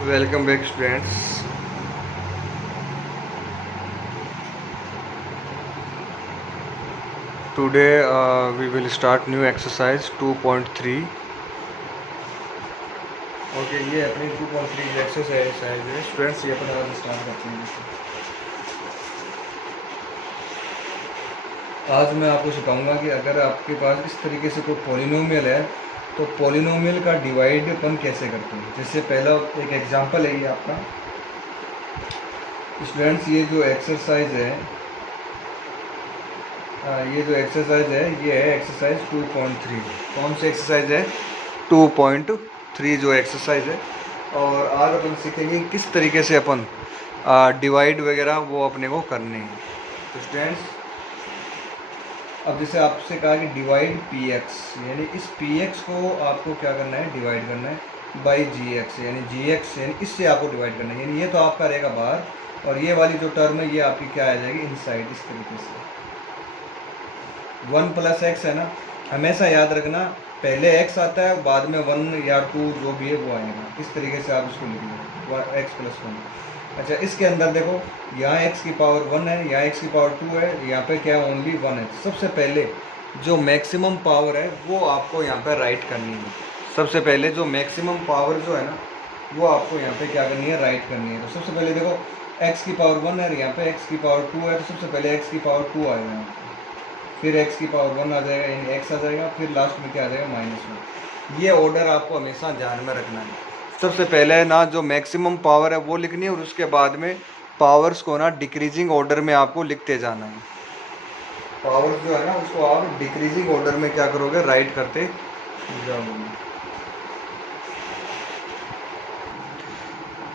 Welcome back, students. Today we will start new exercise 2.3. Okay, ये अपनी 2.3 exercise है students. ये अपन आज स्टार्ट करते हैं। आज मैं आपको सिखाऊंगा कि अगर आपके पास इस तरीके से कोई पॉलिनोमियल है तो पॉलिनोमियल का डिवाइड अपन कैसे करते हैं। जैसे पहला एक एग्जांपल है ये आपका स्टूडेंट्स। ये जो एक्सरसाइज है ये है एक्सरसाइज 2.3। कौन सी एक्सरसाइज है? 2.3 जो एक्सरसाइज है। और आज अपन सीखेंगे किस तरीके से अपन डिवाइड वगैरह वो अपने को करने हैं। तो स्टूडेंट्स, अब जैसे आपसे कहा कि डिवाइड पी एक्स, यानी इस पी एक्स को आपको क्या करना है, डिवाइड करना है बाई जी एक्स, यानी जी एक्स यानी इससे आपको डिवाइड करना है। यानी ये तो आपका रहेगा बाहर और ये वाली जो टर्म है ये आपकी क्या आ जाएगी, इनसाइड। इस तरीके से 1 प्लस एक्स है ना, हमेशा याद रखना पहले x आता है बाद में 1 या 2 जो भी है वो आएगा। इस तरीके से आप इसको लिख लो, x प्लस 1। अच्छा, इसके अंदर देखो यहाँ x की पावर 1 है, यहाँ x की पावर 2 है, यहाँ पे क्या है, ओनली 1 है। सबसे पहले जो मैक्सिमम पावर है वो आपको यहाँ पे राइट करनी है। सबसे पहले जो मैक्सिमम पावर जो है ना वो आपको यहाँ पे क्या करनी है, राइट करनी है। तो सबसे पहले देखो x की पावर 1 है, यहाँ पे x की पावर 2 है, तो सबसे पहले x की पावर 2 आएगा, फिर x की पावर 1 आ जाएगा, यानी x आ जाएगा, फिर लास्ट में क्या आ जाएगा, -1। ये ऑर्डर आपको हमेशा ध्यान में रखना है। सबसे पहले ना जो मैक्सिमम पावर है वो लिखनी है और उसके बाद में पावर्स को ना डिक्रीजिंग ऑर्डर में आपको लिखते जाना है। पावर्स जो है ना उसको आप डिक्रीजिंग ऑर्डर में क्या करोगे, राइट करते जाओगे।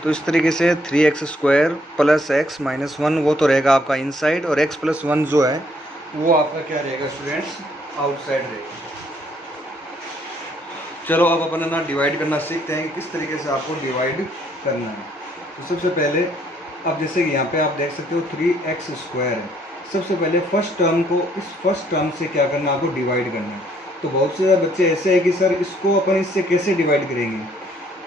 तो इस तरीके से 3x² प्लस x माइनस 1 वो तो रहेगा आपका इनसाइड, और x प्लस 1 जो है वो आपका क्या रहेगा स्टूडेंट्स, आउटसाइड रहेगा। चलो अब अपन ना डिवाइड करना सीखते हैं कि किस तरीके से आपको डिवाइड करना है। तो सबसे पहले अब जैसे कि यहाँ पे आप देख सकते हो 3x² है। सबसे पहले फर्स्ट टर्म को इस फर्स्ट टर्म से क्या करना, आपको डिवाइड करना है। तो बहुत से बच्चे ऐसे हैं कि सर इसको अपन इससे कैसे डिवाइड करेंगे।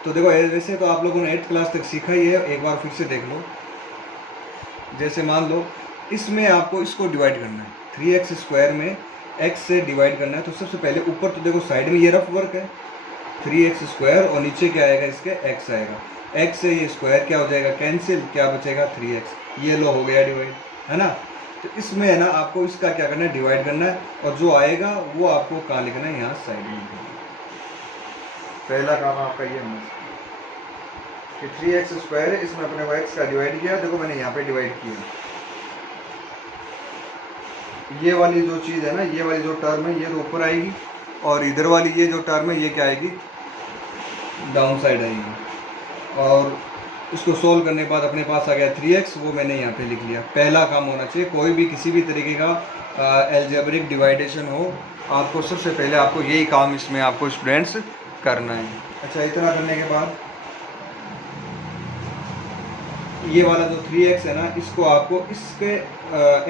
तो देखो वैसे तो आप लोगों ने 8th क्लास तक सीखा ही है, एक बार फिर से देख लो। जैसे मान लो इसमें आपको इसको डिवाइड करना है, 3x² में x से डिवाइड करना है। तो सबसे पहले ऊपर तो देखो साइड में ये रफ वर्क है 3x² और नीचे क्या आएगा, इसके x आएगा। x से ये स्क्वायर क्या हो जाएगा, कैंसिल, क्या बचेगा 3x। ये लो हो गया डिवाइड, है ना। तो इसमें है ना आपको इसका क्या करना है, डिवाइड करना है, और जो आएगा वो आपको कहाँ लिखना है, यहाँ साइड में। पहला काम आपका ये होना कि 3x² है, इसमें अपने को x का डिवाइड किया। देखो मैंने यहाँ पे डिवाइड किया। ये वाली जो चीज़ है ना, ये वाली जो टर्म है ये तो ऊपर आएगी, और इधर वाली ये जो टर्म है ये क्या आएगी, डाउन साइड आएगी। और इसको सोल्व करने के बाद अपने पास आ गया 3x, वो मैंने यहाँ पे लिख लिया। पहला काम होना चाहिए, कोई भी किसी भी तरीके का एल्जेब्रिक डिवाइडेशन हो, आपको सबसे पहले आपको यही काम इसमें आपको स्टूडेंट्स करना है। अच्छा, इतना करने के बाद ये वाला जो 3x है ना, इसको आपको इसके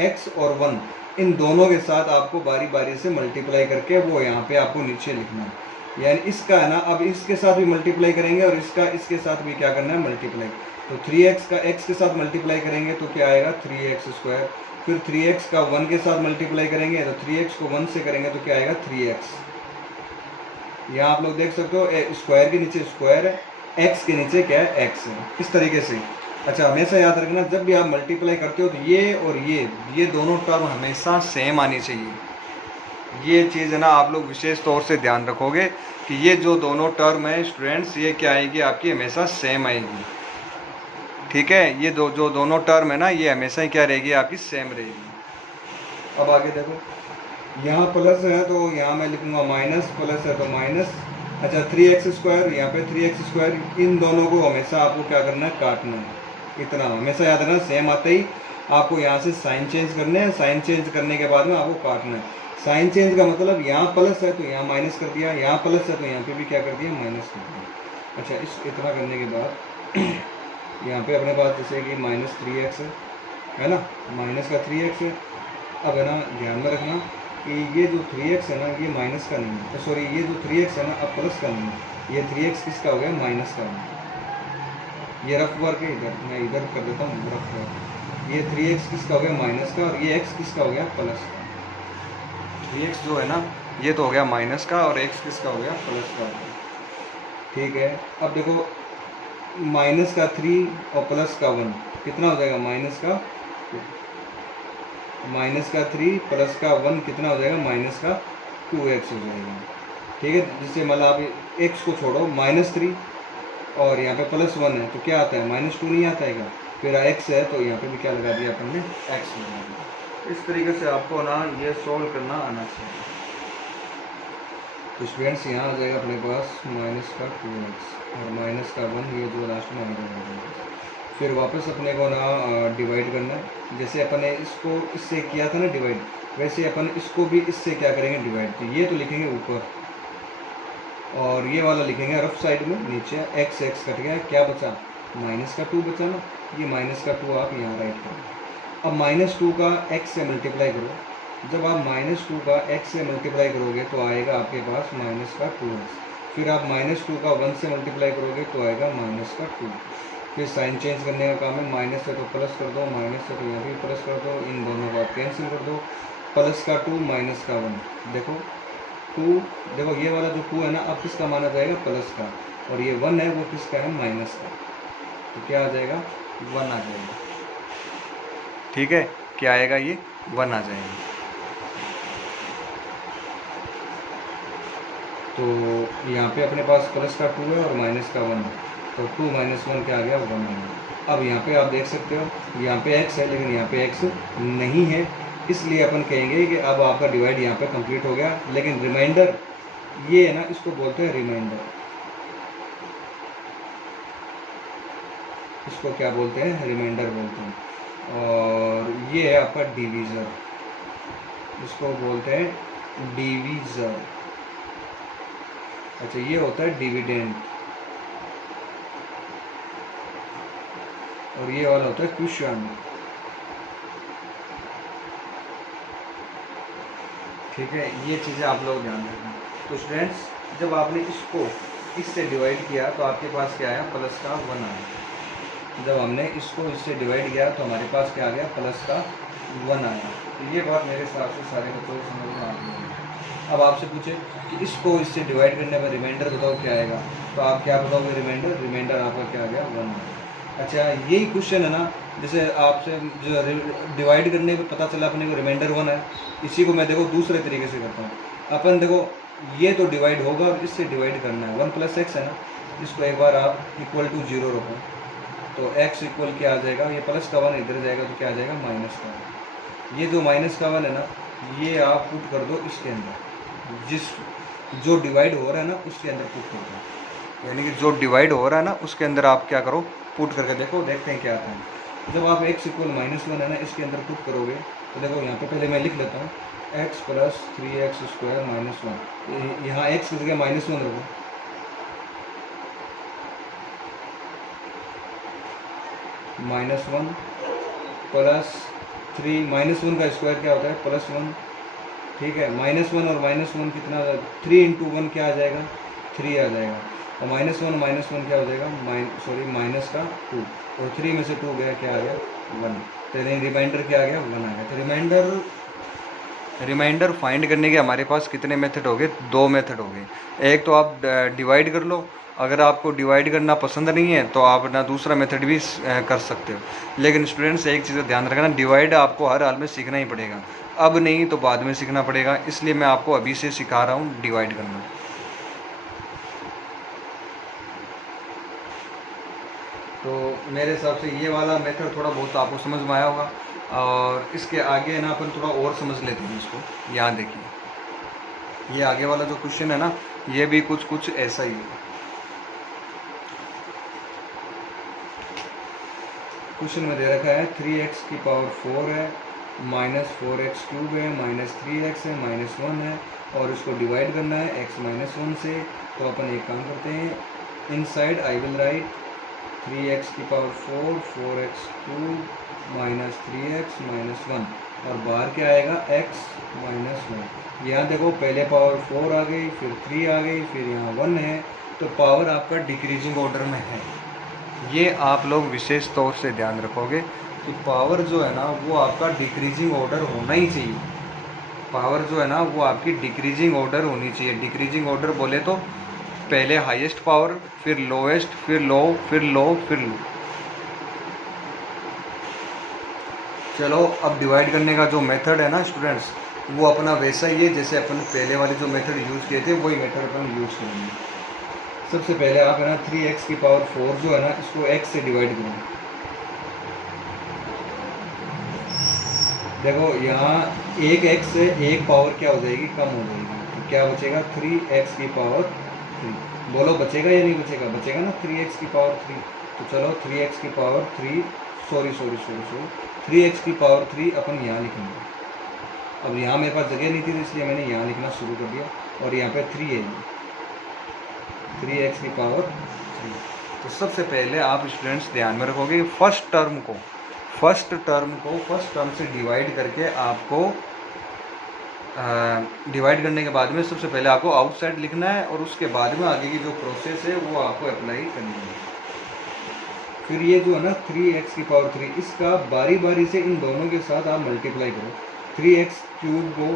x और 1 इन दोनों के साथ आपको बारी बारी से मल्टीप्लाई करके वो यहाँ पे आपको नीचे लिखना है। यानी इसका है ना, अब इसके साथ भी मल्टीप्लाई करेंगे और इसका इसके साथ भी क्या करना है, मल्टीप्लाई। तो 3x का x के साथ मल्टीप्लाई करेंगे तो क्या आएगा, 3x²। फिर 3x का 1 के साथ मल्टीप्लाई करेंगे तो 3x को 1 से करेंगे तो क्या आएगा, 3x। यहाँ आप लोग देख सकते हो स्क्वायर के नीचे स्क्वायर है, x के नीचे क्या है, x है। इस तरीके से। अच्छा, हमेशा याद रखना जब भी आप मल्टीप्लाई करते हो तो ये और ये दोनों टर्म हमेशा सेम आनी चाहिए। ये चीज़ है ना आप लोग विशेष तौर से ध्यान रखोगे कि ये जो दोनों टर्म है स्टूडेंट्स, ये क्या आएगी आपकी, हमेशा सेम आएगी। ठीक है, ये जो दोनों टर्म है ना ये हमेशा ही क्या रहेगी, आपकी सेम रहेगी। अब आगे देखो, यहाँ प्लस है तो यहाँ मैं लिखूँगा माइनस, प्लस है तो माइनस। अच्छा, 3x², यहाँ पे 3x², इन दोनों को हमेशा आपको क्या करना है, काटना है। इतना हमेशा याद रखना, सेम आते ही आपको यहाँ से साइन चेंज करने हैं। साइन चेंज करने के बाद में आपको काटना है। साइन चेंज का मतलब यहाँ प्लस है तो यहाँ माइनस कर दिया, यहाँ प्लस है तो यहाँ पे भी क्या कर दिया, माइनस कर दिया। अच्छा, इस इतना करने के बाद यहाँ पे अपने पास जैसे कि -3x है ना, माइनस का 3x है। अब है ना ध्यान में रखना कि ये जो 3x है ना ये माइनस का नहीं है, सॉरी ये जो 3x है ना अब प्लस का नहीं है, ये 3x किसका हो गया, माइनस का है। ये रफ वर्क है, इधर मैं इधर कर देता हूँ रफ वर्क। ये 3x किसका हो गया माइनस का, और ये x किसका हो गया प्लस का। 3x जो है ना ये तो हो गया माइनस का, और x किसका हो गया प्लस का। ठीक है, अब देखो माइनस का 3 और प्लस का 1 कितना हो जाएगा, माइनस का 3 प्लस का 1 कितना हो जाएगा, माइनस का 2x हो जाएगा। ठीक है, जिससे मतलब आप x को छोड़ो -3 और यहाँ पे +1 है तो क्या आता है, -2 नहीं आता है क्या, फिर x है तो यहाँ पे भी क्या लगा दिया अपन ने, x लगा दिया। इस तरीके से आपको ना ये सोल्व करना आना चाहिए। तो स्टूडेंट्स यहाँ आ जाएगा अपने पास माइनस का 2x और माइनस का 1, ये जो लास्ट में आ जाएगा। फिर वापस अपने को ना डिवाइड करना है, जैसे अपन ने इसको इससे किया था ना डिवाइड, वैसे अपन इसको भी इससे क्या करेंगे डिवाइड। तो ये तो लिखेंगे ऊपर और ये वाला लिखेंगे रफ साइड में नीचे। x कट गया, क्या बचा, माइनस का 2 बचा ना, ये माइनस का 2 आप यहाँ राइट करो। अब -2 का x से मल्टीप्लाई करो, जब आप -2 का x से मल्टीप्लाई करोगे तो आएगा आपके पास माइनस का 2x। फिर आप -2 का 1 से मल्टीप्लाई करोगे तो आएगा माइनस का 2। फिर साइन चेंज करने का काम है, माइनस है तो प्लस कर दो, माइनस है तो यहाँ भी प्लस कर दो, इन दोनों को आप कैंसिल कर दो। प्लस का 2 माइनस का 1, देखो 2, देखो ये वाला जो 2 है ना अब किसका माना जाएगा, प्लस का, और ये 1 है वो किसका है, माइनस का। तो क्या आ जाएगा, 1 आ जाएगा। ठीक है, क्या आएगा, ये 1 आ जाएगा। तो यहाँ पे अपने पास प्लस का 2 है और माइनस का 1 है, तो 2 माइनस 1 क्या आ गया, 1 आ गया। अब यहाँ पे आप देख सकते हो यहाँ पे x है लेकिन यहाँ पे x नहीं है, इसलिए अपन कहेंगे कि अब आपका डिवाइड यहाँ पे कंप्लीट हो गया। लेकिन रिमाइंडर ये है ना, इसको बोलते हैं रिमाइंडर, इसको क्या बोलते हैं, रिमाइंडर बोलते हैं। और ये है आपका डिवीज़र, इसको बोलते हैं डिवीज़र। अच्छा, ये होता है डिविडेंड, और ये वाला होता है क्वेश्चन। ठीक है, ये चीज़ें आप लोग ध्यान रखें। तो स्टूडेंट्स जब आपने इसको इससे डिवाइड किया तो आपके पास क्या आया, प्लस का 1 आया। जब हमने इसको इससे डिवाइड किया तो हमारे पास क्या आ गया, प्लस का 1 आया। तो ये बात मेरे हिसाब से सारे बच्चों को समझ में आ गई है। अब आपसे पूछे कि इसको इससे डिवाइड करने पर रिमाइंडर बताओ क्या आएगा, तो आप क्या बताओगे, रिमाइंडर आपका क्या आ गया, 1 आया। अच्छा, यही क्वेश्चन है ना, जैसे आपसे जो डिवाइड करने पे पता चला अपने को रिमाइंडर 1 है, इसी को मैं देखो दूसरे तरीके से करता हूँ। अपन देखो ये तो डिवाइड होगा और इससे डिवाइड करना है, 1 + x है ना, इसको एक बार आप = 0 रखो तो x इक्वल क्या आ जाएगा, ये प्लस का 1 इधर जाएगा तो क्या आ जाएगा, माइनस का 1। ये जो माइनस का 1 है ना, ये आप पुट कर दो इसके अंदर, जो डिवाइड हो रहा है ना उसके अंदर पुट कर दो। यानी कि जो डिवाइड हो रहा है ना उसके अंदर आप क्या करो, पुट करके देखो, देखते हैं क्या आता है। जब आप x = -1 है ना इसके अंदर पुट करोगे तो देखो यहाँ पे पहले मैं लिख लेता हूँ, x + 3x² - 1। यहाँ x की जगह -1 रखो, -1 + 3, -1 का स्क्वायर क्या होता है, +1। ठीक है, -1 और -1 कितना, 3 × 1 क्या आ जाएगा, 3 आ जाएगा। और -1 क्या हो जाएगा, माइनस का 2, और 3 में से 2 गया, क्या आ गया, 1। तो रिमाइंडर क्या आ गया, 1 आ गया। तो रिमाइंडर फाइंड करने के हमारे पास कितने मेथड हो गए, 2 मेथड हो गए। एक तो आप डिवाइड कर लो, अगर आपको डिवाइड करना पसंद नहीं है तो आप ना दूसरा मेथड भी कर सकते हो। लेकिन स्टूडेंट्स एक चीज़ का ध्यान रखना, डिवाइड आपको हर हाल में सीखना ही पड़ेगा, अब नहीं तो बाद में सीखना पड़ेगा, इसलिए मैं आपको अभी से सिखा रहा हूँ डिवाइड करना। तो मेरे हिसाब से ये वाला मेथड थोड़ा बहुत आपको समझ में आया होगा, और इसके आगे ना अपन थोड़ा और समझ लेते हैं इसको। यहाँ देखिए, ये आगे वाला जो क्वेश्चन है ना, ये भी कुछ ऐसा ही है। क्वेश्चन में दे रखा है 3x⁴ है, -4x³ है, -3x है, -1 है, और इसको डिवाइड करना है x - 1 से। तो अपन एक काम करते हैं, inside I will write 3x⁴ 4x³ -3x -1, और बाहर क्या आएगा, x - 1। यहाँ देखो पहले पावर 4 आ गई, फिर 3 आ गई, फिर यहाँ 1 है, तो पावर आपका डिक्रीजिंग ऑर्डर में है। ये आप लोग विशेष तौर से ध्यान रखोगे कि पावर जो है ना वो आपका डिक्रीजिंग ऑर्डर होना ही चाहिए। पावर जो है ना वो आपकी डिक्रीजिंग ऑर्डर होनी चाहिए। डिक्रीजिंग ऑर्डर बोले तो पहले हाईएस्ट पावर, फिर लोएस्ट, फिर लो, फिर लो, फिर लो। चलो अब डिवाइड करने का जो मेथड है ना स्टूडेंट्स, वो अपना वैसा ही है जैसे अपन पहले वाले जो मेथड यूज़ किए थे, वही मेथड अपन यूज़ करेंगे। सबसे पहले आप है ना 3x की पावर 4 जो है ना इसको x से डिवाइड करो। देखो यहाँ एक x से एक पावर क्या हो जाएगी, कम हो जाएगी, तो क्या बचेगा 3x की पावर 3। बोलो बचेगा या नहीं बचेगा, बचेगा ना 3x की पावर 3। तो चलो 3x की पावर 3 सॉरी 3x की पावर 3 अपन यहाँ लिखेंगे। अब यहाँ मेरे पास जगह नहीं थी तो इसलिए मैंने यहाँ लिखना शुरू कर दिया, और यहाँ पे 3 है, 3x की पावर 3। तो सबसे पहले आप स्टूडेंट्स ध्यान में रखोगे फर्स्ट टर्म से डिवाइड करके आपको डिवाइड करने के बाद में सबसे पहले आपको आउटसाइड लिखना है, और उसके बाद में आगे की जो प्रोसेस है वो आपको अप्लाई करनी है। फिर ये जो है ना 3x की पावर 3, इसका बारी बारी से इन दोनों के साथ आप मल्टीप्लाई करो। 3x क्यूब को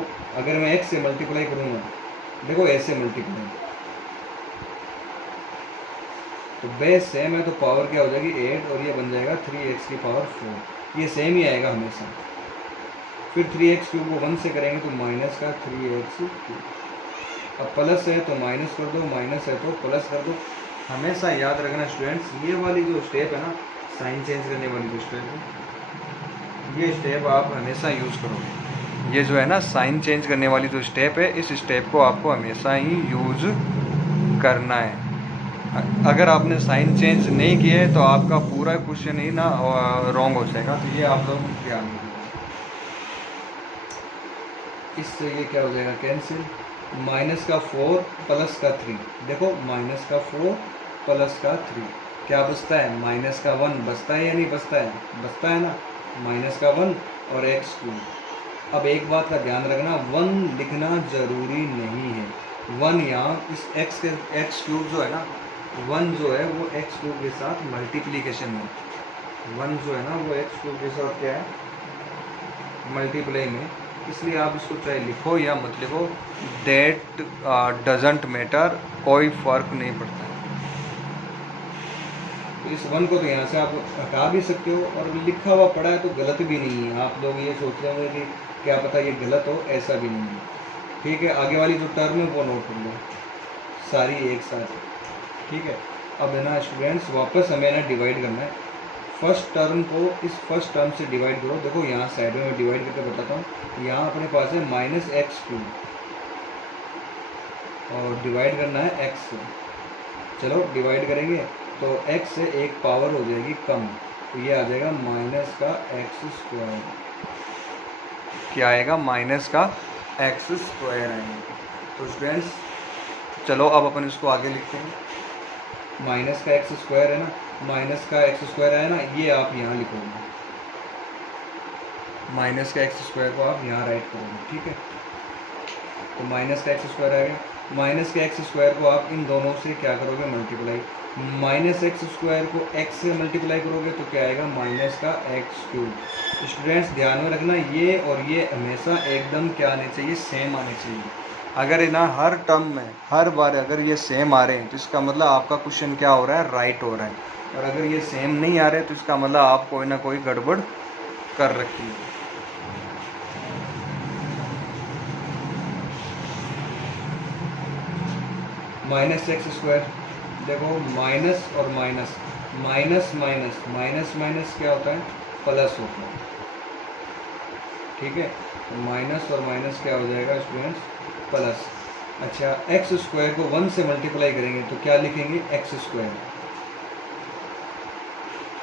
अगर मैं x से मल्टीप्लाई करूँगा, देखो ऐसे मल्टीप्लाई, तो बेस सेम है तो पावर क्या हो जाएगी 8, और ये बन जाएगा 3x की पावर 4। ये सेम ही आएगा हमेशा। फिर 3x क्यूब को 1 से करेंगे तो माइनस का 3x क्यूब। अब प्लस है तो माइनस कर दो, माइनस है तो प्लस कर दो। हमेशा याद रखना स्टूडेंट्स, ये वाली जो स्टेप है ना, साइन चेंज करने वाली जो स्टेप है, ये स्टेप आप हमेशा यूज़ करोगे। ये जो है ना साइन चेंज करने वाली जो स्टेप है, इस स्टेप को आपको हमेशा ही यूज़ करना है। अगर आपने साइन चेंज नहीं किया है तो आपका पूरा क्वेश्चन ही ना रॉन्ग हो जाएगा। तो ये आप लोग ध्यान रखिए। इससे ये क्या हो जाएगा कैंसिल, माइनस का 4 प्लस का 3। देखो माइनस का 4 प्लस का 3 क्या बचता है, माइनस का 1 बचता है या नहीं बचता है, बचता है ना, माइनस का 1 और x क्यूब। अब एक बात का ध्यान रखना, 1 लिखना ज़रूरी नहीं है। 1 यहाँ इस x क्यूब जो है ना, 1 जो है वो x क्यूब के साथ मल्टीप्लीकेशन में, 1 जो है ना वो x क्यूब के साथ क्या है, मल्टीप्लाई में। इसलिए आप इसको चाहे लिखो या मत लिखो, डेट डजेंट मैटर, कोई फ़र्क नहीं पड़ता है। तो इस 1 को तो यहाँ से आप हटा भी सकते हो, और लिखा हुआ पड़ा है तो गलत भी नहीं है। आप लोग ये सोच रहे होंगे कि क्या पता ये गलत हो, ऐसा भी नहीं है। ठीक है, आगे वाली जो टर्म है वो नोट कर लो सारी एक साथ। ठीक है, अब है ना स्टूडेंट्स वापस हमें ना डिवाइड करना है। फर्स्ट टर्म को इस फर्स्ट टर्म से डिवाइड करो। देखो यहाँ साइड में मैं डिवाइड करके बताता हूँ। यहाँ अपने पास है माइनस एक्स क्यूब, और डिवाइड करना है x से। चलो डिवाइड करेंगे तो x से एक पावर हो जाएगी कम, तो ये आ जाएगा माइनस का एक्स स्क्वायर। क्या आएगा, माइनस का एक्स स्क्वायर आएगा। तो स्टूडेंट्स चलो अब अपन इसको आगे लिखते हैं। माइनस का एक्स स्क्वायर है ना, माइनस का एक्स स्क्वायर है ना, ये आप यहाँ लिखोगे, माइनस का एक्स स्क्वायर को आप यहाँ राइट करोगे। ठीक है, तो माइनस का एक्स स्क्वायर आ गया। माइनस के एक्स स्क्वायर को आप इन दोनों से क्या करोगे, मल्टीप्लाई। माइनस एक्स स्क्वायर को एक्स से मल्टीप्लाई करोगे तो क्या आएगा, माइनस का एक्स क्यूब। स्टूडेंट्स ध्यान में रखना, ये और ये हमेशा एकदम क्या आने चाहिए, सेम आने चाहिए। अगर ना हर टर्म में हर बार अगर ये सेम आ रहे हैं तो इसका मतलब आपका क्वेश्चन क्या हो रहा है, राइट हो रहा है। और अगर ये सेम नहीं आ रहे तो इसका मतलब आप कोई ना कोई गड़बड़ कर रखी है। माइनस एक्स स्क्वायर, देखो माइनस और minus, minus minus minus minus क्या होता है, प्लस होता है। ठीक है, तो माइनस और माइनस क्या हो जाएगा स्टूडेंट्स, प्लस। अच्छा, एक्स स्क्वायर को 1 से मल्टीप्लाई करेंगे तो क्या लिखेंगे, एक्स स्क्वायर।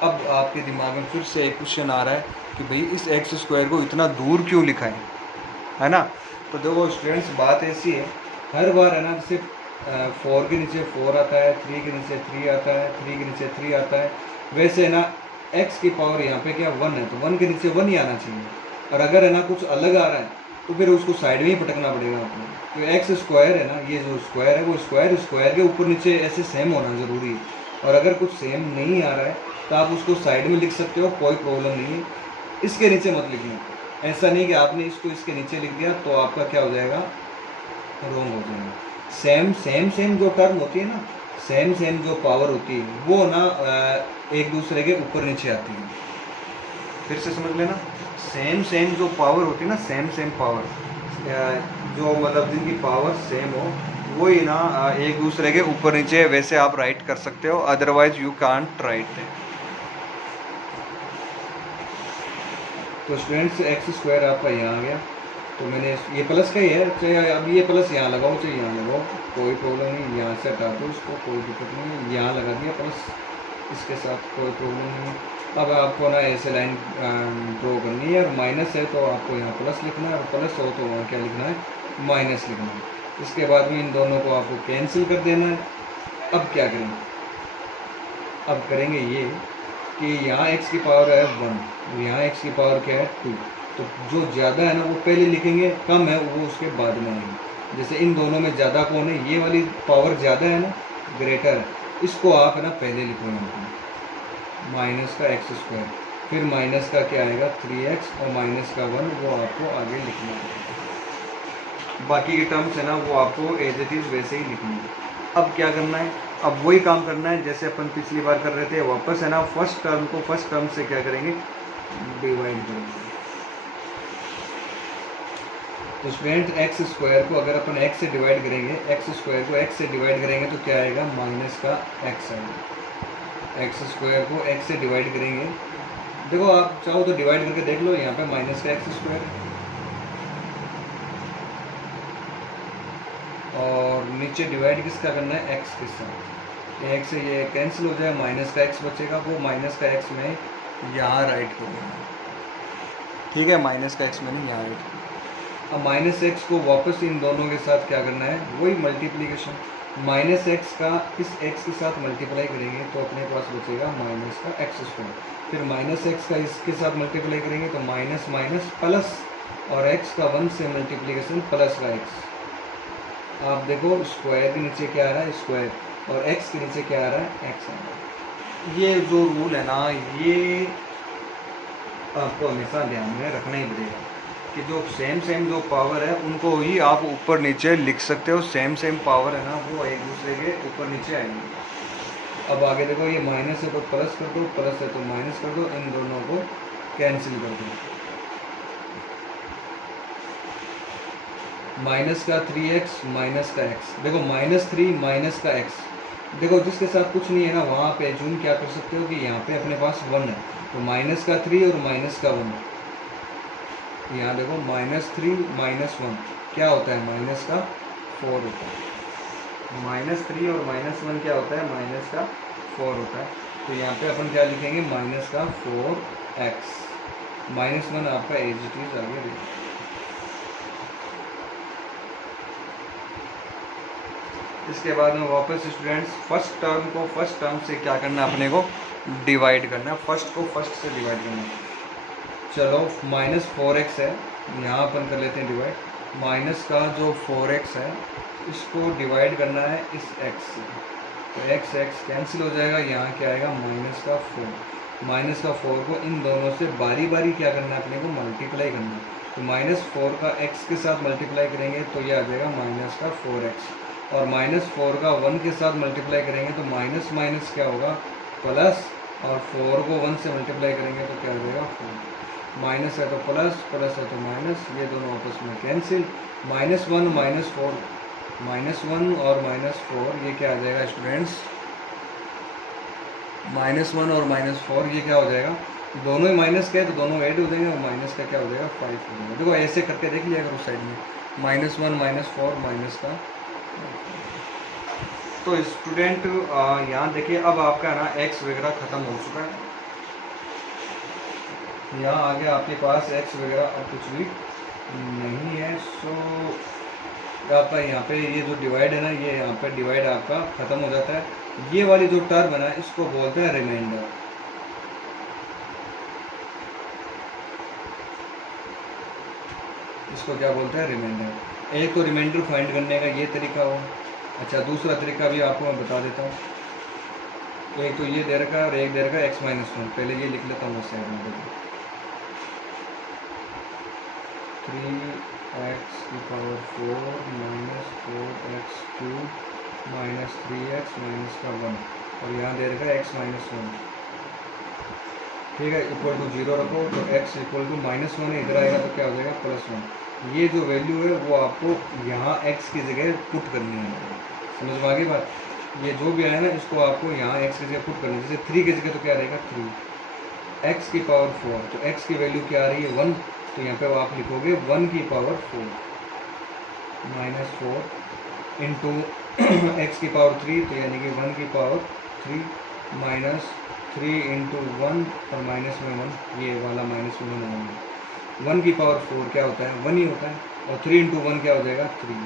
अब आपके दिमाग में फिर से एक क्वेश्चन आ रहा है कि भाई इस एक्स स्क्वायर को इतना दूर क्यों लिखा है ना। तो देखो स्टूडेंट्स बात ऐसी है, हर बार है ना, जैसे 4 के नीचे 4 आता है, 3 के नीचे 3 आता है, 3 के नीचे 3 आता है, वैसे है ना x की पावर यहाँ पे क्या 1 है तो 1 के नीचे 1 ही आना चाहिए। और अगर है ना कुछ अलग आ रहा है तो फिर उसको साइड में ही पटकना पड़ेगा आपको। तो एक्स स्क्वायर है ना, ये जो स्क्वायर है वो स्क्वायर के ऊपर नीचे ऐसे सेम होना ज़रूरी है। और अगर कुछ सेम नहीं आ रहा है तो आप उसको साइड में लिख सकते हो, कोई प्रॉब्लम नहीं है। इसके नीचे मत लिखना, ऐसा नहीं कि आपने इसको इसके नीचे लिख दिया तो आपका क्या हो जाएगा, रॉन्ग हो जाएगा। सेम सेम सेम जो टर्म होती है ना, सेम सेम जो पावर होती है वो ना एक दूसरे के ऊपर नीचे आती है। फिर से समझ लेना, सेम सेम जो पावर होती है ना, सेम सेम पावर जो मतलब जिनकी पावर सेम हो वही ना एक दूसरे के ऊपर नीचे वैसे आप राइट कर सकते हो, अदरवाइज यू कांट राइट। तो स्टूडेंट्स एक्स स्क्वायर आपका यहाँ आ गया, तो मैंने ये प्लस का ही है, चाहे अब ये प्लस यहाँ लगाओ चाहे यहाँ लगाओ कोई प्रॉब्लम नहीं, यहाँ से हटा दो इसको, कोई दिक्कत नहीं है। यहाँ लगा दिया प्लस इसके साथ, कोई प्रॉब्लम नहीं है। अब आपको ना ऐसे लाइन ड्रॉ करनी है, और माइनस है तो आपको यहाँ प्लस लिखना है, और प्लस हो तो वहाँ क्या लिखना है, माइनस लिखना है। इसके बाद में इन दोनों को आपको कैंसिल कर देना है। अब क्या करेंगे, अब करेंगे ये कि यहाँ x की पावर है 1, यहाँ x की पावर क्या है 2, तो जो ज़्यादा है ना वो पहले लिखेंगे, कम है वो उसके बाद में आएंगे। जैसे इन दोनों में ज़्यादा कौन है, ये वाली पावर ज़्यादा है ना, ग्रेटर है, इसको आप है ना पहले लिखो यहाँ पर माइनस का एक्स स्क्वायर, फिर माइनस का क्या आएगा 3x, और माइनस का 1 वो आपको आगे लिखना है। बाकी के टर्म्स है ना वो आपको एज इट इज़ वैसे ही लिखनी है। अब क्या करना है, अब वही काम करना है जैसे अपन पिछली बार कर रहे थे, वापस है ना फर्स्ट टर्म को फर्स्ट टर्म से क्या करेंगे, डिवाइड करेंगे। तो स्टूडेंट एक्स स्क्वायर को अगर अपन x से डिवाइड करेंगे, एक्स स्क्वायर को x से डिवाइड करेंगे तो क्या आएगा, माइनस का x आएगा। एक्स स्क्वायर को x से डिवाइड करेंगे, देखो आप चाहो तो डिवाइड करके देख लो, यहाँ पे माइनस का एक्स स्क्वायर, और नीचे डिवाइड किसका करना है, x के साथ। एक से ये कैंसिल हो जाए, माइनस का x बचेगा, वो माइनस का x में यहाँ राइट कर देना, ठीक है, माइनस का x मैंने यहाँ राइट। अब माइनस एक्स को वापस इन दोनों के साथ क्या करना है, वही मल्टीप्लिकेशन, माइनस एक्स का इस x के साथ मल्टीप्लाई करेंगे तो अपने पास बचेगा माइनस का एक्स स्क्वायर, फिर माइनस एक्स का इसके साथ मल्टीप्लाई करेंगे तो माइनस माइनस प्लस, और x का 1 से मल्टीप्लिकेशन प्लस का x। आप देखो स्क्वायर के नीचे क्या आ रहा है, स्क्वायर, और x के नीचे क्या आ रहा है, x आ रहा है। ये जो रूल है ना, ये आपको हमेशा ध्यान में रखना ही पड़ेगा कि जो सेम सेम जो पावर है उनको ही आप ऊपर नीचे लिख सकते हो, सेम सेम पावर है ना वो एक दूसरे के ऊपर नीचे आएंगे। अब आगे देखो, ये माइनस है तो प्लस कर दो, प्लस है तो माइनस कर दो, इन दोनों को कैंसिल कर दो। माइनस का 3x माइनस का x, देखो -3 माइनस का x, देखो जिसके साथ कुछ नहीं है ना वहाँ पे जूम क्या कर सकते हो कि यहाँ पे अपने पास 1 है, तो माइनस का 3 और माइनस का 1, यहाँ देखो -3 -1 क्या होता है, माइनस का 4 होता है। -3 और -1 क्या होता है, माइनस का 4 होता है। तो यहाँ पे अपन क्या लिखेंगे, माइनस का 4x, -1 आपका एज इट इज आगे देखो। इसके बाद में वापस स्टूडेंट्स फर्स्ट टर्म को फर्स्ट टर्म से क्या करना है, अपने को डिवाइड करना है, फर्स्ट को फर्स्ट से डिवाइड करना है। चलो -4x है, यहाँ अपन कर लेते हैं डिवाइड, माइनस का जो 4x है इसको डिवाइड करना है इस x से, तो x कैंसिल हो जाएगा, यहाँ क्या आएगा, माइनस का 4, माइनस का 4 को इन दोनों से बारी बारी क्या करना है, अपने को मल्टीप्लाई करना है। तो -4 का x के साथ मल्टीप्लाई करेंगे तो ये आ जाएगा माइनस का 4x, और -4 का 1 के साथ मल्टीप्लाई करेंगे तो माइनस माइनस क्या होगा, प्लस, और 4 को 1 से मल्टीप्लाई करेंगे तो क्या हो जाएगा 4, माइनस है तो प्लस, प्लस है तो माइनस, ये दोनों आपस में कैंसिल, -1 -4, -1 और -4 ये क्या आ जाएगा स्टूडेंट्स, -1 और -4 ये क्या हो जाएगा, दोनों ही माइनस के तो दोनों ऐड हो जाएंगे, और माइनस का क्या हो जाएगा 5 हो जाएगा। देखो ऐसे करके देख लिया अगर उस साइड में -1 -4 माइनस का। तो स्टूडेंट यहाँ देखिए अब आपका ना x वगैरह ख़त्म हो चुका है, यहाँ आगे आपके पास x वगैरह अब कुछ भी नहीं है। सो आपका यहाँ पे ये जो डिवाइड है ना, ये यहाँ पे डिवाइड आपका ख़त्म हो जाता है। ये वाली जो टर्म है ना इसको बोलते हैं रिमाइंडर। इसको क्या बोलते हैं, रिमाइंडर। एक तो रिमाइंडर फाइंड करने का ये तरीका हो, अच्छा दूसरा तरीका भी आपको मैं बता देता हूँ। एक तो ये दे रखा है और एक दे रखा है x माइनस वन। पहले ये लिख लेता हूँ साइड में। देखो 3x की power 4 minus 4x cube minus 3x minus का 1 और यहाँ दे रखा है x माइनस वन। ठीक है, इक्वल टू 0 रखो तो x equal to minus one है, इधर आएगा तो क्या हो जाएगा प्लस वन। ये जो वैल्यू है वो आपको यहाँ x की जगह पुट करनी है। समझ में आ गई बात? ये जो भी आया ना इसको आपको यहाँ x की जगह पुट करनी है। जैसे 3 की जगह तो क्या रहेगा 3, x की पावर 4, तो x की वैल्यू क्या आ रही है 1, तो यहाँ पे आप लिखोगे 1 की पावर 4 माइनस 4 इंटू एक्स की पावर 3, तो यानी कि 1 की पावर 3 माइनस 3 इंटू 1 और माइनस में 1, ये वाला माइनस में 1 आएगा। 1 की पावर 4 क्या होता है 1 ही होता है और 3 इंटू 1 क्या हो जाएगा 3।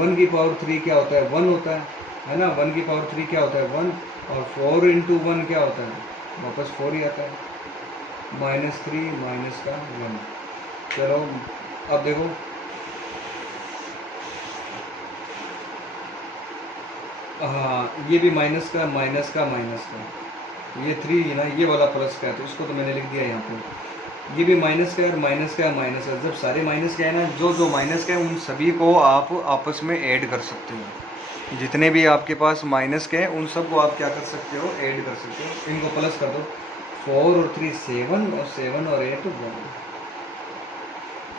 1 की पावर 3 क्या होता है 1 होता है ना। 1 की पावर 3 क्या होता है 1 और 4 इंटू 1 क्या होता है वापस 4 ही आता है। माइनस 3 माइनस का 1। चलो अब देखो हाँ, ये भी माइनस का माइनस का माइनस का, ये 3 ना, ये वाला प्लस का है तो इसको तो मैंने लिख दिया यहाँ पे। ये भी माइनस का है और माइनस का माइनस है। जब सारे माइनस का है ना, जो जो माइनस का है उन सभी को आप आपस में ऐड कर सकते हो। जितने भी आपके पास माइनस के हैं उन सब को आप क्या कर सकते हो ऐड कर सकते हो। इनको प्लस कर दो, 4 और 3 7 और 7 और 8 1।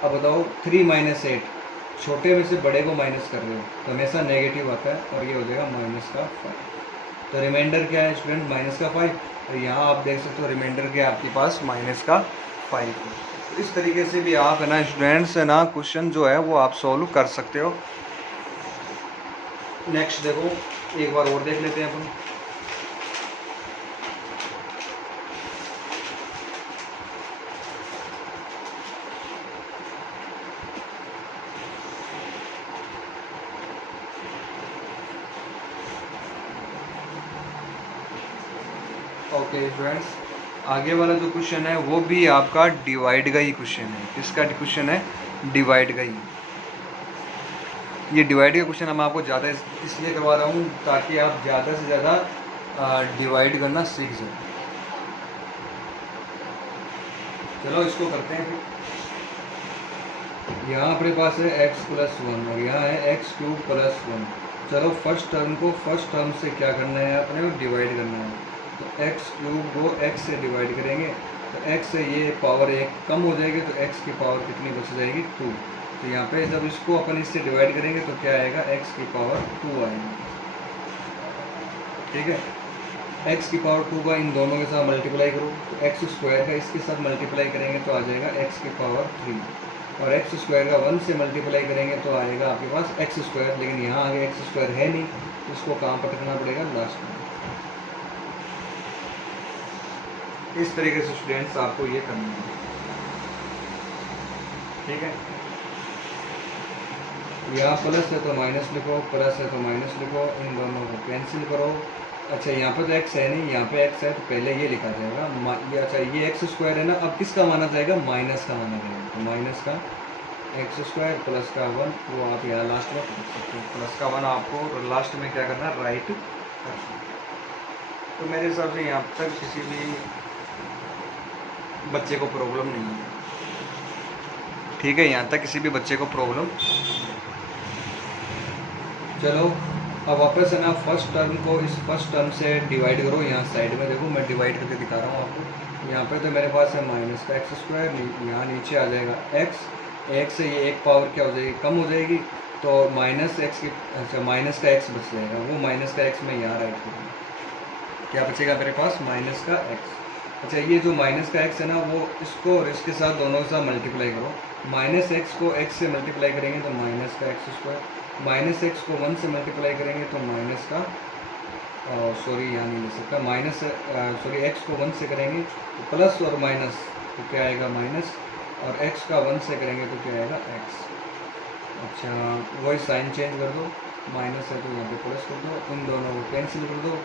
अब बताओ 3 माइनस 8, छोटे में से बड़े को माइनस कर रहे हो तो हमेशा नेगेटिव आता है और ये हो जाएगा माइनस का 5। तो रिमाइंडर क्या है स्टूडेंट माइनस का 5, और यहाँ आप देख सकते हो रिमाइंडर क्या है आपके पास माइनस का 5 है। तो इस तरीके से भी आप है ना स्टूडेंट्स है ना क्वेश्चन जो है वो आप सॉल्व कर सकते हो। नेक्स्ट देखो एक बार और देख लेते हैं अपन। ओके फ्रेंड्स, आगे वाला जो क्वेश्चन है वो भी आपका डिवाइड का ही क्वेश्चन है। किसका क्वेश्चन है डिवाइड का ही। ये डिवाइड का क्वेश्चन मैं आपको ज़्यादा इसलिए करवा रहा हूँ ताकि आप ज़्यादा से ज़्यादा डिवाइड करना सीख जाए। चलो इसको करते हैं फिर। यहाँ अपने पास है x प्लस 1 और यहाँ है x क्यूब प्लस 1। चलो फर्स्ट टर्म को फर्स्ट टर्म से क्या करना है अपने को डिवाइड करना है। तो x क्यूब को x से डिवाइड करेंगे तो x से ये पावर 1 कम हो जाएगी तो x की पावर कितनी बच जाएगी 2। तो यहाँ पे जब इसको अपन इससे डिवाइड करेंगे तो क्या आएगा x की पावर 2 आएगी। ठीक है, x की पावर 2 का इन दोनों के साथ मल्टीप्लाई करो तो x स्क्वायर का इसके साथ मल्टीप्लाई करेंगे तो आ जाएगा x की पावर 3 और x स्क्वायर का 1 से मल्टीप्लाई करेंगे तो आएगा आपके पास x स्क्वायर। लेकिन यहाँ आगे x स्क्वायर है नहीं तो इसको कहाँ पटकना पड़ेगा लास्ट में। इस तरीके से स्टूडेंट्स आपको ये करना है। ठीक है, यहाँ प्लस है तो माइनस लिखो, प्लस है तो माइनस लिखो, इन दोनों को कैंसिल करो। अच्छा यहाँ पे तो x है नहीं, यहाँ पे x है तो पहले ये लिखा जाएगा ये। अच्छा ये x स्क्वायर है ना, अब किसका माना जाएगा माइनस का माना जाएगा। तो माइनस का x स्क्वायर प्लस का 1 वो आप यहाँ लास्ट में रख सकते हो। प्लस का 1 आपको लास्ट में क्या करना है राइट कर सकते हो। तो मेरे हिसाब से यहाँ तक किसी भी बच्चे को प्रॉब्लम नहीं है। ठीक है, यहाँ तक किसी भी बच्चे को प्रॉब्लम। चलो अब वापस है ना फर्स्ट टर्म को इस फर्स्ट टर्म से डिवाइड करो। यहाँ साइड में देखो मैं डिवाइड करके दिखा रहा हूँ आपको। यहाँ पे तो मेरे पास है माइनस का एक्स स्क्वायर, यहाँ नीचे आ जाएगा x से ये एक पावर क्या हो जाएगी कम हो जाएगी तो माइनस एक्स की। अच्छा माइनस का x बच जाएगा, वो माइनस का x मैं यहाँ राइट करूँगा। क्या बचेगा मेरे पास माइनस का x। अच्छा ये जो माइनस का x है ना वो इसको और इसके साथ दोनों के साथ मल्टीप्लाई करो। माइनस एक्स को x से मल्टीप्लाई करेंगे तो माइनस का एक्स स्क्वायर, माइनस एक्स को 1 से मल्टीप्लाई करेंगे तो माइनस का सॉरी यहाँ नहीं ले सकता माइनस सॉरी x को 1 से करेंगे तो प्लस और माइनस तो क्या आएगा माइनस, और x का 1 से करेंगे तो क्या आएगा x। अच्छा वही साइन चेंज कर दो, माइनस है तो यहाँ पे प्लस कर दो, इन दोनों को कैंसिल कर दो।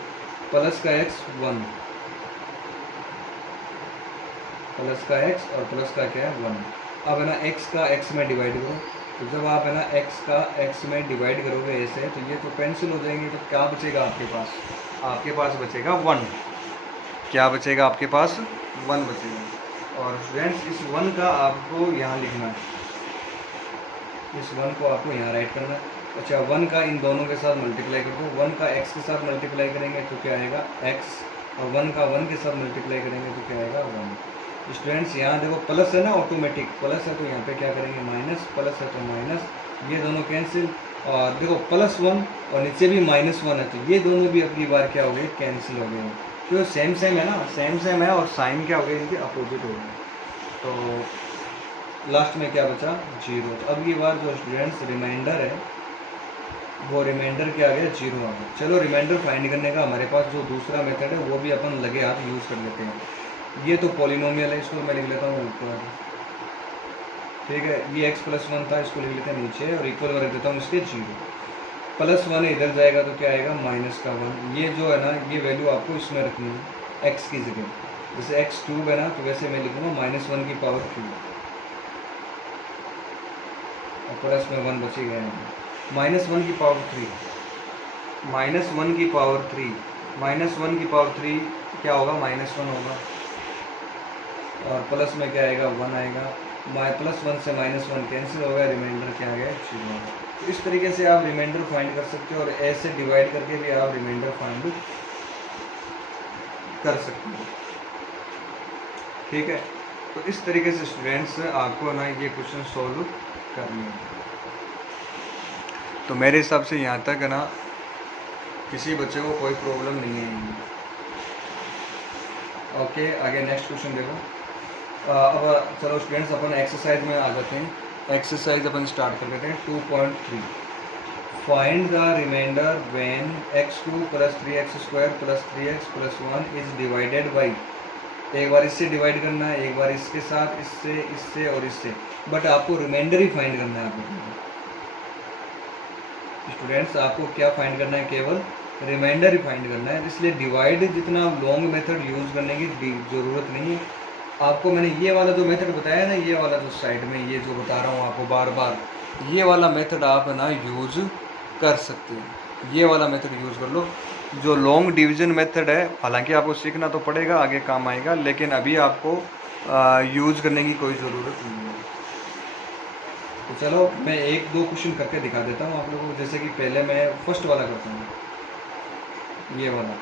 प्लस का x 1, प्लस का x और प्लस का क्या है 1। अब है ना x का x में डिवाइड करो तो जब आप है ना x का x में डिवाइड करोगे ऐसे, तो ये तो कैंसिल हो जाएंगे, तो क्या बचेगा आपके पास? आपके पास बचेगा 1। क्या बचेगा आपके पास? 1 बचेगा। और स्टूडेंट्स इस 1 का आपको यहाँ लिखना है, इस 1 को आपको यहाँ राइट करना है। अच्छा, 1 का इन दोनों के साथ मल्टीप्लाई कर दो। 1 का x के साथ मल्टीप्लाई करेंगे तो क्या आएगा? x, और 1 का 1 के साथ मल्टीप्लाई करेंगे तो क्या आएगा? 1। स्टूडेंट्स यहाँ देखो प्लस है ना, ऑटोमेटिक प्लस है, तो यहाँ पे क्या करेंगे? माइनस, प्लस है तो माइनस, ये दोनों कैंसिल। और देखो +1 और नीचे भी -1 है, तो ये दोनों भी अपनी बार क्या हो गए? कैंसिल हो गए। तो सेम सेम है ना, सेम सेम है, और साइन क्या हो गया? इनके अपोजिट हो गए। तो लास्ट में क्या बचा? 0। तो अब ये बार जो स्टूडेंट्स रिमाइंडर है, वो रिमाइंडर क्या आ गया? 0 आ गया। चलो रिमाइंडर फाइंड करने का हमारे पास जो दूसरा मेथड है वो भी अपन लगे हाथ यूज़ कर लेते हैं। ये तो पॉलिनोमियल है, इसको मैं लिख लेता हूँ ऊपर, ठीक है। ये x+1 था, इसको लिख लेते हैं नीचे, और इक्वल में रख देता हूँ इसके 0। +1 इधर जाएगा तो क्या आएगा? -1। ये जो है ना, ये वैल्यू आपको इसमें रखनी है x की जगह। जैसे x³ है ना, तो वैसे मैं लिखूँगा -1 की पावर क्यूब, और प्लस में 1 बची गया है। -1 की पावर 3, -1 की पावर 3, -1 की पावर 3 क्या होगा? -1 होगा, और प्लस में क्या आएगा? 1 आएगा। +1 से -1 कैंसिल हो गया, रिमाइंडर क्या आ गया? 0 होगा। तो इस तरीके से आप रिमाइंडर फाइंड कर सकते हो, और ऐसे डिवाइड करके भी आप रिमाइंडर फाइंड कर सकते हो, ठीक है। तो इस तरीके से स्टूडेंट्स आपको ना ये क्वेश्चन सॉल्व करनी है। तो मेरे हिसाब से यहाँ तक है ना, किसी बच्चे को कोई प्रॉब्लम नहीं है। ओके, आगे नेक्स्ट क्वेश्चन देखो। अब चलो स्टूडेंट्स अपन एक्सरसाइज में आ जाते हैं। एक्सरसाइज अपन स्टार्ट कर लेते हैं 2.3। Find the remainder when x² + 3x² + 3x + 1 is divided by. एक बार इससे डिवाइड करना है, एक बार इसके साथ, इससे, इससे और इससे, बट आपको रिमाइंडर ही फाइंड करना है। आपको स्टूडेंट्स आपको क्या फाइंड करना है? केवल रिमाइंडर ही फाइंड करना है। इसलिए डिवाइड जितना लॉन्ग मेथड यूज़ करने की ज़रूरत नहीं है। आपको मैंने ये वाला जो मेथड बताया ना, ये वाला जो साइड में ये जो बता रहा हूँ आपको बार बार, ये वाला मेथड आप ना यूज़ कर सकते हैं। ये वाला मेथड यूज़ कर लो। जो लॉन्ग डिवीज़न मेथड है, हालांकि आपको सीखना तो पड़ेगा, आगे काम आएगा, लेकिन अभी आपको यूज़ करने की कोई ज़रूरत नहीं है। तो चलो मैं 1-2 क्वेश्चन करके दिखा देता हूँ आप लोगों को। जैसे कि पहले मैं फर्स्ट वाला करता हूँ, ये वाला,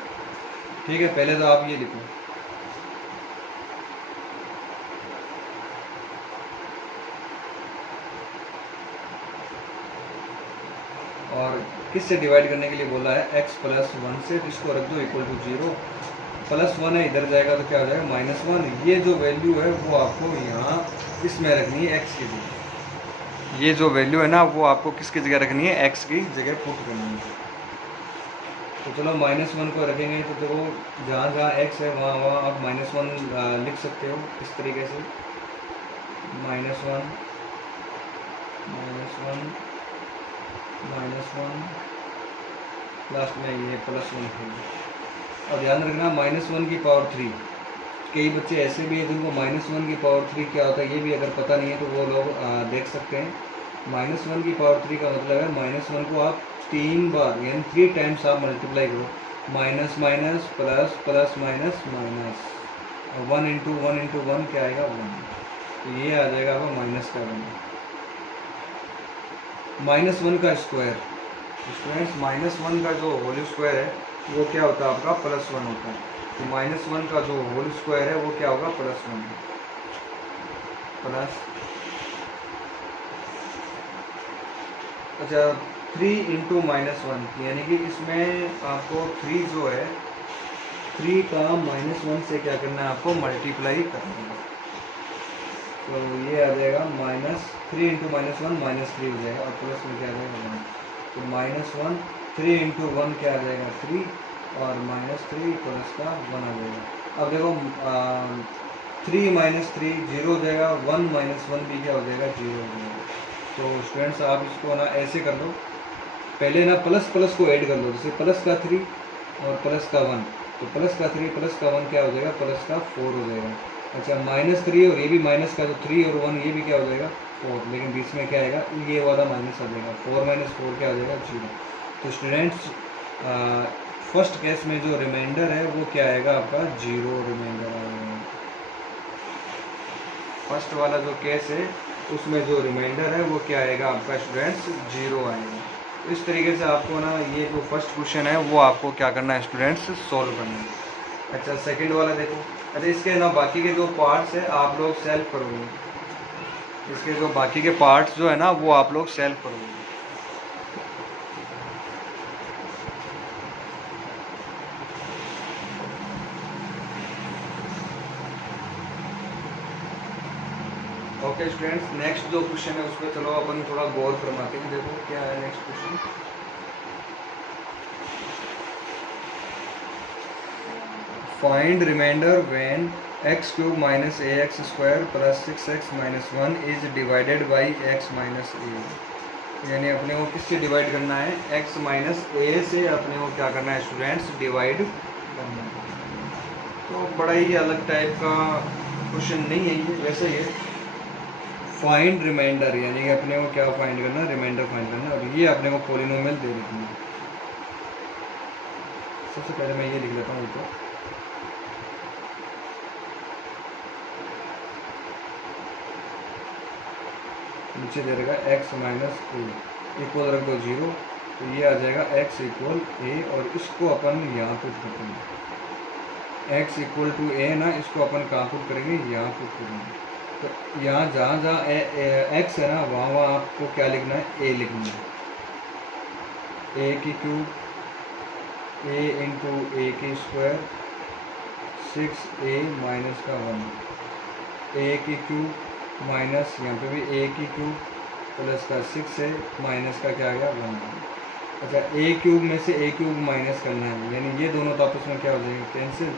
ठीक है। पहले तो आप ये लिखो, और किससे डिवाइड करने के लिए बोला है? x+1 से, तो इसको रख दो = 0। +1 है, इधर जाएगा तो क्या हो जाएगा? -1। ये जो वैल्यू है वो आपको यहाँ इसमें रखनी है, x की जगह। ये जो वैल्यू है ना, वो आपको किसकी जगह रखनी है? x की जगह पुट करनी है। तो चलो -1 को रखेंगे, तो देखो जहाँ जहाँ x है वहाँ वहाँ आप -1 लिख सकते हो इस तरीके से। -1 लास्ट में ये +1 है। और ध्यान रखना -1 की पावर 3, कई बच्चे ऐसे भी हैं जिनको -1 की पावर 3 क्या होता है ये भी अगर पता नहीं है, तो वो लोग देख सकते हैं। -1 की पावर 3 का मतलब है -1 को आप 3 बार यानी 3 टाइम्स आप मल्टीप्लाई करो, minus minus plus plus minus minus, 1 × 1 × 1 क्या आएगा? 1। तो ये आ जाएगा आपका -1। -1 का स्क्वायर, स्टूडेंट्स -1 का जो होल स्क्वायर है वो क्या होता है? आपका +1 होता है। तो -1 का जो होल स्क्वायर है वो क्या होगा? +1 प्लस, अच्छा 3 × -1, यानी कि इसमें आपको 3 जो है, 3 का -1 से क्या करना है? आपको मल्टीप्लाई करना है। तो ये आ जाएगा -3 × -1 -3 हो जाएगा, और प्लस में क्या आ जाएगा? 1। तो -1 3 × 1 क्या आ जाएगा? 3, और -3 प्लस का 1 आ जाएगा। अब देखो 3 - 3 0 हो जाएगा, 1 - 1 भी क्या हो जाएगा? 0 हो जाएगा। तो स्टूडेंट्स आप इसको ना ऐसे कर दो, पहले ना प्लस प्लस को ऐड कर लो, जैसे प्लस का 3 और प्लस का 1, तो प्लस का 3 प्लस का 1 क्या हो जाएगा? प्लस का 4 हो जाएगा। अच्छा -3 और ये भी माइनस का, तो 3 और 1 ये भी क्या हो जाएगा? 4, लेकिन बीच में क्या आएगा, ये वाला माइनस आ जाएगा, 4 माइनस 4 क्या आ जाएगा, 0। तो स्टूडेंट्स फर्स्ट केस में जो रिमाइंडर है वो क्या आएगा आपका, 0 रिमाइंडर आएगा। फर्स्ट वाला जो केस है उसमें जो रिमाइंडर है वो क्या आएगा आपका स्टूडेंट्स, 0 आएगा। इस तरीके से आपको ना ये जो फर्स्ट क्वेश्चन है वो आपको क्या करना है स्टूडेंट्स, सॉल्व करना है। अच्छा सेकंड वाला देखो। अच्छा इसके ना बाकी के जो पार्ट्स है आप लोग सेल्फ करोगे, इसके जो बाकी के पार्ट्स जो है ना वो आप लोग सेल्फ करोगे। ओके स्टूडेंट्स, नेक्स्ट जो क्वेश्चन है उस पर चलो अपन थोड़ा गौर फरमाते हैं। देखो क्या है next question. Find remainder when x cube minus a x square plus 6x minus 1 is divided by x minus a. यानी अपने को किससे डिवाइड करना है, x माइनस ए से अपने को क्या करना है स्टूडेंट्स, डिवाइड करना है। तो बड़ा ही अलग टाइप का क्वेश्चन नहीं है ये, वैसे ही है। फाइंड रिमाइंडर यानी कि अपने को क्या फाइंड करना, रिमाइंडर फाइंड करना। और ये अपने को पॉलिनोमियल दे देते हैं। सबसे पहले मैं ये लिख लेता हूँ ऊपर, नीचे दे देगा x माइनस ए इक्वल रख दो 0, तो ये आ जाएगा x इक्वल ए। और इसको अपन यहाँ पुट करते हैं, x इक्वल टू ए ना, इसको अपन कहाँ पुट करेंगे, यहाँ पुट करेंगे। तो यहाँ जहाँ जहाँ x है ना वहाँ वहाँ आपको क्या लिखना है, a लिखना है। a की क्यूब, a इंटू ए की स्क्वायर, 6a माइनस का 1, a की क्यूब माइनस यहाँ पे भी a की क्यूब प्लस का 6a माइनस का क्या आ गया, 1। अच्छा a क्यूब में से a क्यूब माइनस करना है, यानी ये दोनों तो आपस में क्या हो जाएंगे, कैंसिल।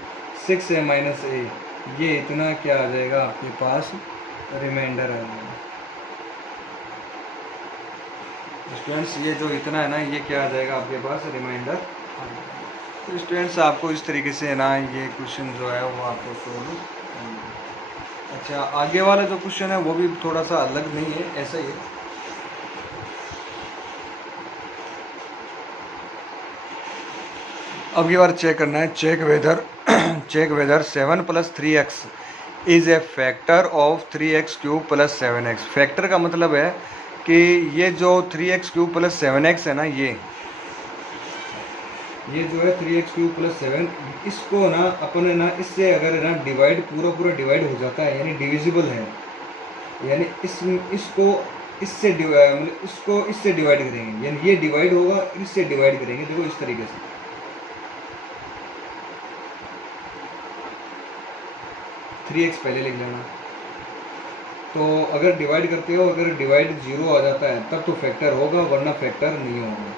6a माइनस a, ये इतना क्या आ जाएगा आपके पास, रिमाइंडर आ जाएगा। स्टूडेंट्स ये जो इतना है ना ये क्या आ जाएगा आपके पास, रिमाइंडर आ जाएगा। तो स्टूडेंट्स आपको इस तरीके से ना ये क्वेश्चन जो है वो आपको सोल्व करना है। अच्छा आगे वाला जो क्वेश्चन है वो भी थोड़ा सा अलग नहीं है, ऐसा ही है। अब ये बार चेक करना है, check whether 7 plus 3x is a factor of 3x cube plus 7x। Factor का मतलब है कि ये जो 3x क्यूब प्लस 7x है ना, ये जो है 3x क्यूब प्लस 7, इसको ना अपन ना इससे अगर ना डिवाइड पूरा डिवाइड हो जाता है, यानी डिविजिबल है, यानी इसको इससे डिवाइड करेंगे, यानी ये डिवाइड होगा, इससे डिवाइड करेंगे। देखो इस तरीके से 3x पहले लिख लेना। तो अगर डिवाइड करते हो, अगर डिवाइड 0 आ जाता है तब तो फैक्टर होगा, वरना फैक्टर नहीं होगा।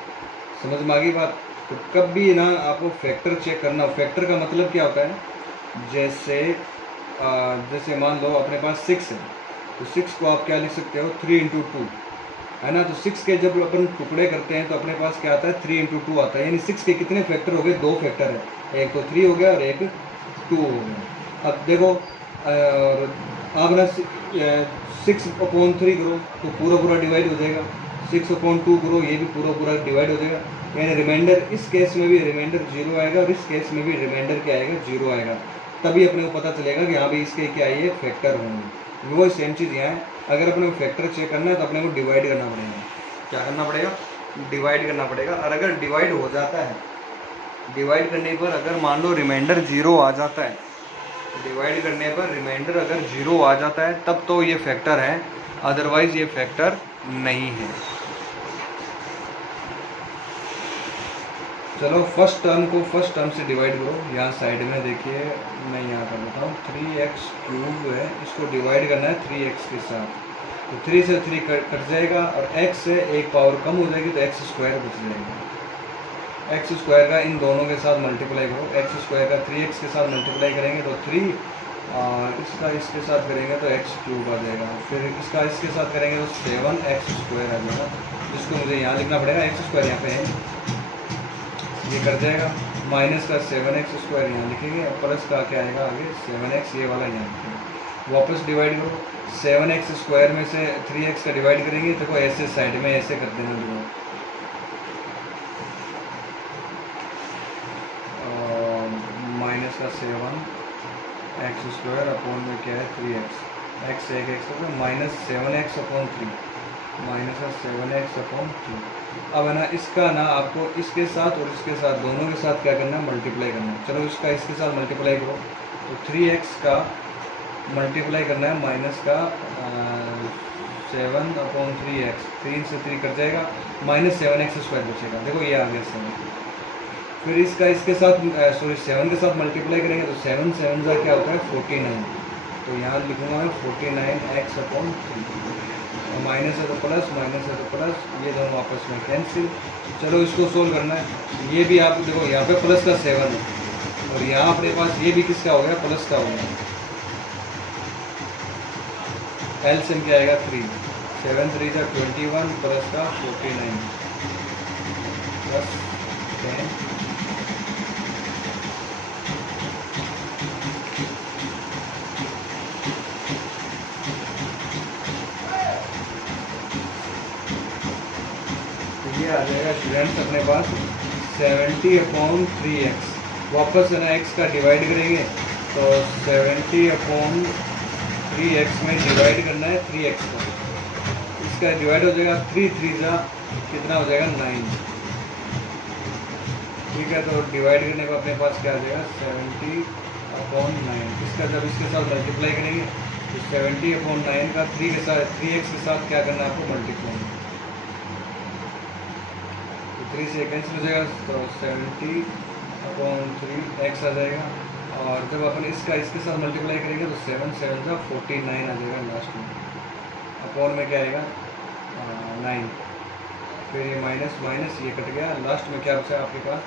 समझ में आ गई बात। तो कब भी ना आपको फैक्टर चेक करना। फैक्टर का मतलब क्या होता है, जैसे मान लो अपने पास 6 है, तो 6 को आप क्या लिख सकते हो, 3 इंटू 2 है ना। तो 6 के जब अपन टुकड़े करते हैं तो अपने पास क्या आता है, 3 इंटू 2 आता है। यानी 6 के कितने फैक्टर हो गए, 2 फैक्टर है, एक तो 3 हो गया और एक 2 हो गया। अब देखो आप ना 6/3 करो तो पूरा डिवाइड हो जाएगा, 6/2 करो ये भी पूरा डिवाइड हो जाएगा। यानी रिमाइंडर इस केस में भी रिमाइंडर 0 आएगा और इस केस में भी रिमाइंडर क्या आएगा, 0 आएगा। तभी अपने को पता चलेगा कि हाँ भाई इसके क्या ये फैक्टर होंगे। वो सेम चीज़ यहाँ है। अगर अपने को फैक्टर चेक करना है तो अपने को डिवाइड करना पड़ेगा। क्या करना पड़ेगा, डिवाइड करना पड़ेगा। और अगर डिवाइड हो जाता है, डिवाइड करने पर अगर मान लो रिमाइंडर 0 आ जाता है, डिवाइड करने पर रिमाइंडर अगर 0 आ जाता है तब तो ये फैक्टर है, अदरवाइज ये फैक्टर नहीं है। चलो फर्स्ट टर्म को फर्स्ट टर्म से डिवाइड करो। यहाँ साइड में देखिए मैं यहाँ कर देता हूँ, 3x क्यूब है, इसको डिवाइड करना है 3x के साथ। तो 3 से 3 कट जाएगा और x से एक पावर कम हो जाएगी तो x स्क्वायर बच जाएगा। x स्क्वायर का इन दोनों के साथ मल्टीप्लाई करो, x स्क्वायर का 3x के साथ मल्टीप्लाई करेंगे तो 3, और इसका इसके साथ करेंगे तो x क्यूब आ जाएगा। फिर इसका इसके साथ करेंगे तो 7x स्क्वायर आ जाएगा, जिसको मुझे यहाँ लिखना पड़ेगा, x स्क्वायर यहाँ पे है, ये कर जाएगा। माइनस का 7x स्क्वायर यहाँ लिखेंगे, प्लस का क्या आएगा आगे 7x, ये वाला यहाँ लिखेंगे। वापस डिवाइड करो, 7x² में से 3x का डिवाइड करेंगे, देखो ऐसे साइड में ऐसे कर देना डिवाइड, माइनस का 7x² अपॉन में क्या है 3x, x एक x हो गया, माइनस 7x/3, माइनस का 7x/3। अब है ना इसका ना आपको इसके साथ और इसके साथ दोनों के साथ क्या करना है, मल्टीप्लाई करना है। चलो इसका इसके साथ मल्टीप्लाई करो, तो 3x का मल्टीप्लाई करना है माइनस का 7/3x, 3 से 3 कट जाएगा, माइनस 7x² बचेगा, देखो ये आ गया 7। फिर इसका इसके साथ 7 के साथ मल्टीप्लाई करेंगे तो 7 7 का क्या होता है 49, तो यहाँ लिखूँगा मैं 49x/3, माइनस है तो प्लस, माइनस है तो प्लस, ये दोनों आपस में कैंसिल। चलो इसको सोल्व करना है, ये भी आप देखो यहाँ पे प्लस का 7 है और यहाँ अपने पास ये भी किसका हो गया, प्लस का हो गया, एलसीएम क्या आएगा 3, 7 3 का 21 प्लस का 49 प्लस 10, आ जाएगा स्टूडेंट्स अपने पास 70/3x, वापस है ना x का डिवाइड करेंगे तो 70/3x में डिवाइड करना है 3x को, इसका डिवाइड हो जाएगा 3 3 का कितना हो जाएगा 9, ठीक है। तो डिवाइड करने को अपने पास क्या आ जाएगा 70/9, इसका जब इसके साथ मल्टीप्लाई करेंगे तो 70/9 का 3 के साथ 3x के साथ क्या करना है आपको मल्टीप्लाई, 3 से कैंसिल हो जाएगा तो 70/3x आ जाएगा, और जब अपन इसका इसके साथ मल्टीप्लाई करेंगे तो 7 7 का 49 आ जाएगा लास्ट में, अपॉन में क्या आएगा 9, फिर ये माइनस माइनस ये कट गया, लास्ट में क्या बचा आपके पास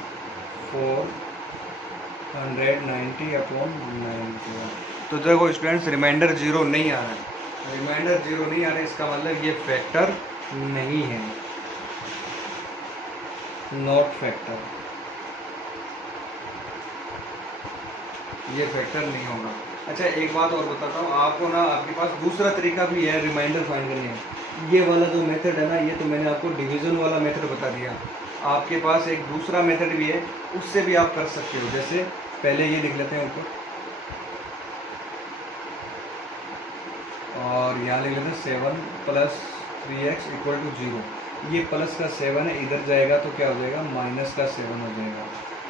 490/9। तो देखो स्टूडेंट्स रिमाइंडर 0 नहीं आ रहा है, रिमाइंडर 0 नहीं आ रहा है, इसका मतलब ये फैक्टर नहीं है, नॉट फैक्टर, ये फैक्टर नहीं होगा। अच्छा एक बात और बताता हूँ आपको ना, आपके पास दूसरा तरीका भी है रिमाइंडर फाइंड करने का, ये वाला जो मेथड है ना, ये तो मैंने आपको डिवीज़न वाला मेथड बता दिया, आपके पास एक दूसरा मेथड भी है, उससे भी आप कर सकते हो। जैसे पहले ये लिख लेते हैं ऊपर, और यहाँ लिख लेते हैं 7 + 3x = 0, ये प्लस का 7 है, इधर जाएगा तो क्या हो जाएगा माइनस का 7 हो जाएगा,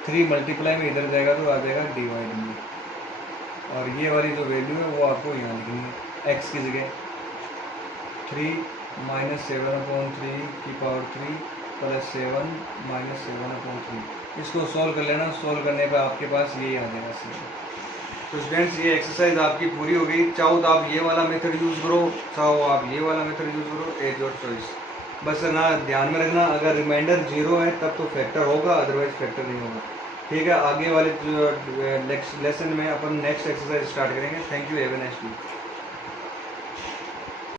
3 मल्टीप्लाई में इधर जाएगा तो आ जाएगा डिवाइड में, और ये वाली जो वैल्यू है वो आपको यहाँ लिखनी है, x की जगह 3 - 7/3 की पावर 3 + 7 - 7/3, इसको सॉल्व कर लेना, सॉल्व करने पर आपके पास यही आ जाएगा सही। तो स्टूडेंट्स ये एक्सरसाइज आपकी पूरी हो गई, चाहो तो आप ये वाला मेथड यूज़ करो, चाहो आप ये वाला मेथड यूज़ करो, एज योर चॉइस। बस ना ध्यान में रखना, अगर रिमाइंडर 0 है तब तो फैक्टर होगा, अदरवाइज फैक्टर नहीं होगा, ठीक है। आगे वाले लेसन में अपन नेक्स्ट एक्सरसाइज स्टार्ट करेंगे। Thank you, have a nice day.